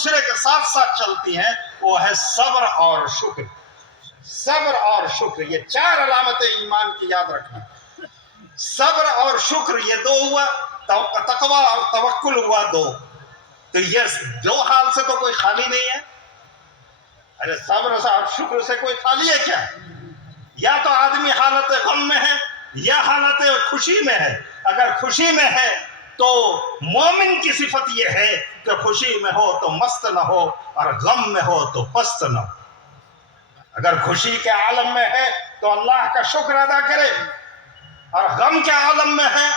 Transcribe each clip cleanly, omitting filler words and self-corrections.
دوسرے کے ساتھ ساتھ چلتی ہیں، وہ ہے صبر اور شکر۔ صبر اور شکر، یہ چار علامتیں ایمان کی یاد رکھنا۔ صبر اور شکر یہ دو ہوا، تقوی اور توکل ہوا دو۔ تو یہ دو حال سے تو کوئی خالی نہیں ہے۔ ارے صبر اور شکر سے کوئی خالی ہے کیا؟ یا تو آدمی حالت غم میں ہے یا حالت خوشی میں ہے۔ اگر خوشی میں ہے تو مومن کی صفت یہ ہے کہ خوشی میں ہو تو مست نہ ہو اور غم میں ہو تو پست نہ ہو۔ اگر خوشی کے عالم میں ہے تو اللہ کا شکر ادا کرے، اور غم کے عالم میں ہے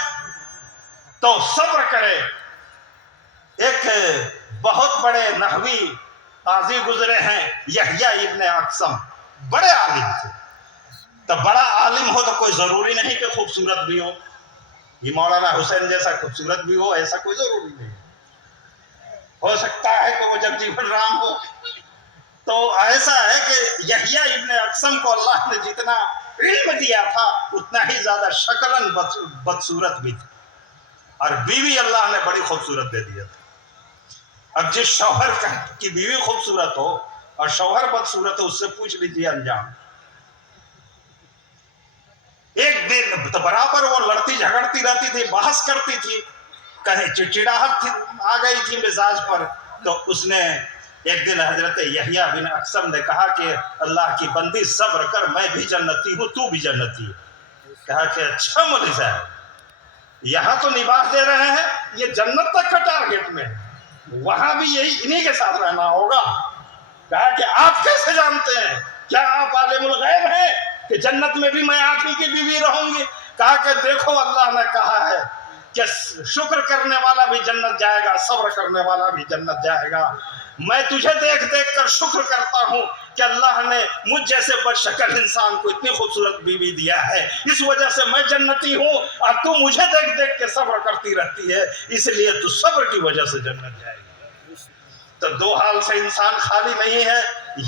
تو صبر کرے۔ ایک بہت بڑے نحوی قاضی گزرے ہیں، یحییٰ ابن اقسم، بڑے عالم تھے۔ تو بڑا عالم ہو تو کوئی ضروری نہیں کہ خوبصورت بھی ہو، یہ مولانا حسین جیسا خوبصورت بھی ہو، ایسا کوئی ضروری نہیں۔ ہو سکتا ہے کہ وہ جگجیون رام ہو۔ تو ایسا ہے کہ یحییٰ ابن اقسم کو اللہ نے جتنا علم دیا تھا اتنا ہی زیادہ شکلاً بدصورت بھی تھا، اور بیوی اللہ نے بڑی خوبصورت دے دیا تھا۔ اب جس شوہر کی بیوی خوبصورت ہو اور شوہر بدصورت ہو، اس سے پوچھ لیجیے انجام۔ ایک دن تو برابر وہ لڑتی جھگڑتی رہتی تھی، بحث کرتی تھی، کہیں چڑچڑاہٹ آ گئی تھی مزاج پر۔ تو اس نے ایک دن حضرت یحییٰ بن اقسم نے کہا کہ اللہ کی بندی صبر کر، میں بھی جنتی ہوں، تو بھی جنتی ہے۔ کہا کہ اچھا مولوی صاحب، یہاں تو نباہ دے رہے ہیں، یہ جنت تک کا ٹارگیٹ میں ہے، وہاں بھی یہی انہی کے ساتھ رہنا ہوگا۔ کہا کہ آپ کیسے جانتے ہیں؟ کیا آپ عالم الغیب ہیں کہ جنت میں بھی میں آپ ہی کی بیوی رہوں گی؟ کہا کہ دیکھو اللہ نے کہا ہے کہ شکر کرنے والا بھی جنت جائے گا، صبر کرنے والا بھی جنت جائے گا۔ میں تجھے دیکھ دیکھ کر شکر کرتا ہوں کہ اللہ نے مجھ جیسے بد شکل انسان کو اتنی خوبصورت بیوی دیا ہے، اس وجہ سے میں جنتی ہوں، اور تو مجھے دیکھ دیکھ کے صبر کرتی رہتی ہے، اس لیے تو صبر کی وجہ سے جنت جائے گی۔ تو دو حال سے انسان خالی نہیں ہے،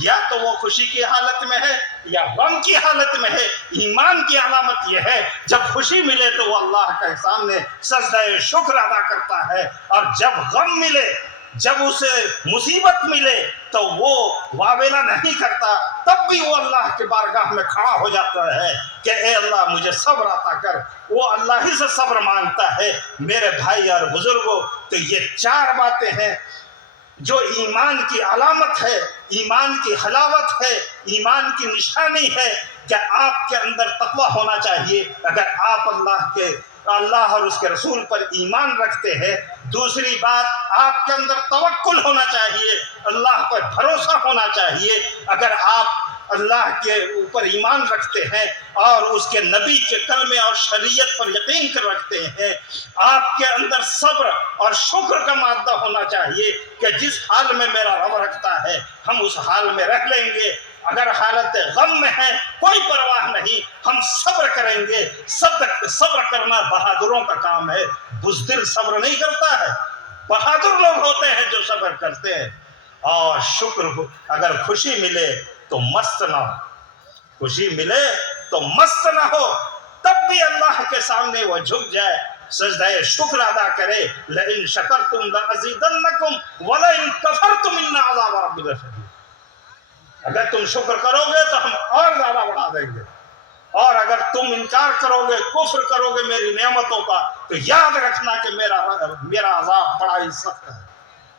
یا تو وہ خوشی کی حالت میں ہے یا غم کی حالت میں ہے۔ ایمان کی علامت یہ ہے جب خوشی ملے تو وہ اللہ کے سامنے سجدہ شکر ادا کرتا ہے، اور جب غم ملے، جب اسے مصیبت ملے تو وہ واویلا نہیں کرتا، تب بھی وہ اللہ کے بارگاہ میں کھڑا ہو جاتا ہے کہ اے اللہ مجھے صبر عطا کر۔ وہ اللہ ہی سے صبر مانگتا ہے۔ میرے بھائی اور بزرگوں، تو یہ چار باتیں ہیں جو ایمان کی علامت ہے، ایمان کی حلاوت ہے، ایمان کی نشانی ہے کہ آپ کے اندر تقوی ہونا چاہیے۔ اگر آپ اللہ اور اس کے رسول پر ایمان رکھتے ہیں۔ دوسری بات، آپ کے اندر توکل ہونا چاہیے، اللہ پر بھروسہ ہونا چاہیے۔ اگر آپ اللہ کے اوپر ایمان رکھتے ہیں اور اس کے نبی کے کلمے اور شریعت پر یقین کر رکھتے ہیں، آپ کے اندر صبر اور شکر کا مادہ ہونا چاہیے کہ جس حال میں میرا رب رکھتا ہے ہم اس حال میں رہ لیں گے۔ اگر حالت غم میں ہے کوئی پرواہ نہیں، ہم صبر کریں گے۔ صبر کرنا بہادروں کا کام ہے، بزدل صبر نہیں کرتا ہے، بہادر لوگ ہوتے ہیں جو صبر کرتے ہیں۔ اور شکر، اگر خوشی ملے تو مست نہ ہو، خوشی ملے تو مست نہ ہو، تب بھی اللہ کے سامنے وہ جھک جائے، سجدہ شکر ادا کرے۔ لئن شکرتم لازیدنکم ولئن کفرتم ان عذاب ربی لشدید۔ اگر تم شکر کرو گے تو ہم اور زیادہ بڑھا دیں گے، اور اگر تم انکار کرو گے، کفر کرو گے میری نعمتوں کا، تو یاد رکھنا کہ میرا عذاب بڑا ہی سخت ہے۔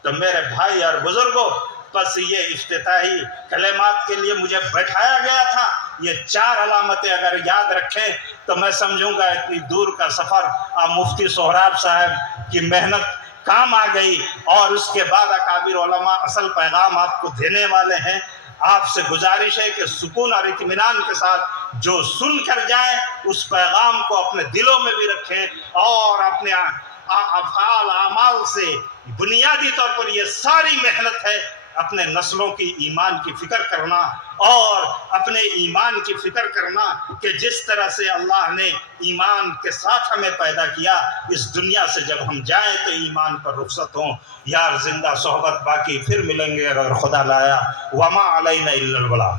تو میرے بھائی اور بزرگوں، بس یہ افتتاحی کلمات کے لیے مجھے بیٹھایا گیا تھا۔ یہ چار علامتیں اگر یاد رکھیں تو میں سمجھوں گا اتنی دور کا سفر مفتی سہراب صاحب کی محنت کام آ گئی۔ اور اس کے بعد اکابر علماء اصل پیغام آپ کو دینے والے ہیں۔ آپ سے گزارش ہے کہ سکون اور اطمینان کے ساتھ جو سن کر جائیں اس پیغام کو اپنے دلوں میں بھی رکھیں، اور اپنے افعال اعمال سے بنیادی طور پر یہ ساری محنت ہے اپنے نسلوں کی ایمان کی فکر کرنا، اور اپنے ایمان کی فکر کرنا کہ جس طرح سے اللہ نے ایمان کے ساتھ ہمیں پیدا کیا، اس دنیا سے جب ہم جائیں تو ایمان پر رخصت ہوں۔ یار زندہ صحبت باقی، پھر ملیں گے اگر خدا لایا۔ وما علینا الا البلاغ۔